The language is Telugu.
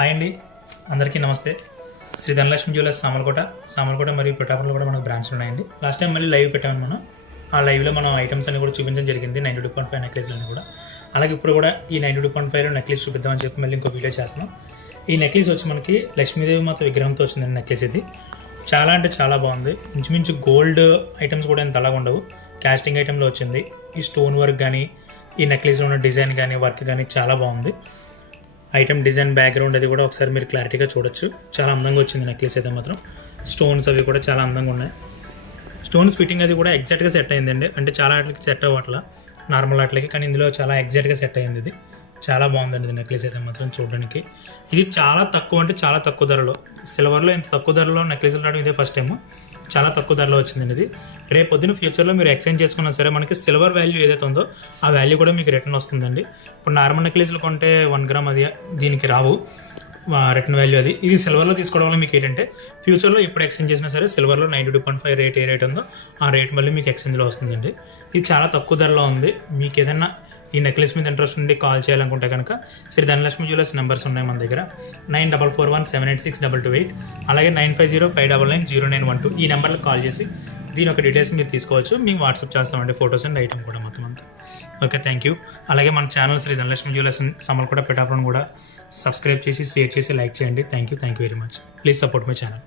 హాయ్ అండి, అందరికీ నమస్తే. శ్రీ ధనలక్ష్మి జ్యువెలర్స్ సామర్లకోట మరియు పిఠాపురంలో కూడా మనకు బ్రాంచ్లు ఉన్నాయండి. లాస్ట్ టైం మళ్ళీ లైవ్ పెట్టాము మనం. ఆ లైవ్లో మనం ఐటమ్స్ అన్ని కూడా చూపించడం జరిగింది, 92.5 నెక్లెస్లు అన్ని కూడా. అలాగే ఇప్పుడు కూడా ఈ 92.5లో నెక్లెస్ చూపిద్దామని చెప్పి మళ్ళీ ఇంకో వీడియో చేస్తున్నాం. ఈ నెక్లెస్ వచ్చి మనకి లక్ష్మీదేవి మాత విగ్రహంతో వచ్చిందండి. నెక్లెస్ ఇది చాలా అంటే చాలా బాగుంది. ఇంచుమించు గోల్డ్ ఐటమ్స్ కూడా ఎంత అలాగ ఉండవు, క్యాస్టింగ్ ఐటెంలో వచ్చింది. ఈ స్టోన్ వర్క్ కానీ, ఈ నెక్లెస్లో ఉన్న డిజైన్ కానీ, వర్క్ కానీ చాలా బాగుంది. ఐటమ్ డిజైన్ బ్యాక్గ్రౌండ్ అది కూడా ఒకసారి మీరు క్లారిటీగా చూడొచ్చు. చాలా అందంగా వచ్చింది నెక్లెస్ అయితే మాత్రం. స్టోన్స్ అవి కూడా చాలా అందంగా ఉన్నాయి. స్టోన్స్ ఫిట్టింగ్ అది కూడా ఎగ్జాక్ట్గా సెట్ అయిందండి. అంటే చాలా వాటికి సెట్ అవ్వట్లా, నార్మల్ వాటికి, కానీ ఇందులో చాలా ఎగ్జాక్ట్గా సెట్ అయింది. ఇది చాలా బాగుందండి ఇది నెక్లెస్ అయితే మాత్రం చూడడానికి. ఇది చాలా తక్కువ, అంటే చాలా తక్కువ ధరలో, సిల్వర్లో ఇంత తక్కువ ధరలో నెక్లెస్లు రావడం ఇదే ఫస్ట్ టైము. చాలా తక్కువ ధరలో వచ్చిందండి ఇది. రేపు పొద్దున ఫ్యూచర్లో మీరు ఎక్స్చేంజ్ చేసుకున్నా సరే మనకి సిల్వర్ వాల్యూ ఏదైతే ఉందో ఆ వాల్యూ కూడా మీకు రిటర్న్ వస్తుందండి. ఇప్పుడు నార్మల్ నెక్లెస్లు కొంటే 1 గ్రామ్ అది దీనికి రావు రిటర్న్ వాల్యూ అది. ఇది సిల్వర్లో తీసుకోవడం వల్ల మీకు ఏంటంటే ఫ్యూచర్లో ఎప్పుడు ఎక్స్చేంజ్ చేసినా సరే సిల్వర్లో 92.5 రేట్ ఏ రేట్ ఉందో ఆ రేట్ మళ్ళీ మీకు ఎక్స్చేంజ్లో వస్తుందండి. ఇది చాలా తక్కువ ధరలో ఉంది. మీకు ఏదైనా ఈ నెక్లెస్ మీద ఇంట్రెస్ట్ ఉండి కాల్ చేయాలనుకుంటే కనుక శ్రీ ధనలక్ష్మి జ్యువెలర్స్ నెంబర్స్ ఉన్నాయి మన దగ్గర. 9441786228, అలాగే 9505990912 ఈ నెంబర్లకు కాల్ చేసి దీని ఒక డీటెయిల్స్ మీరు తీసుకోవచ్చు. మేము వాట్సాప్ చేస్తామండి, ఫొటోస్ అండ్ ఐటమ్ కూడా మొత్తం అంతా. Okay, thank you. అలాగే మన ఛానల్ శ్రీ ధనలక్ష్మి జ్యువెలర్స్ సామర్లకోట పిఠాపురం కూడా సబ్స్క్రైబ్ చేసి, షేర్ చేసి, లైక్ చేయండి. Thank you very much. Please support my channel.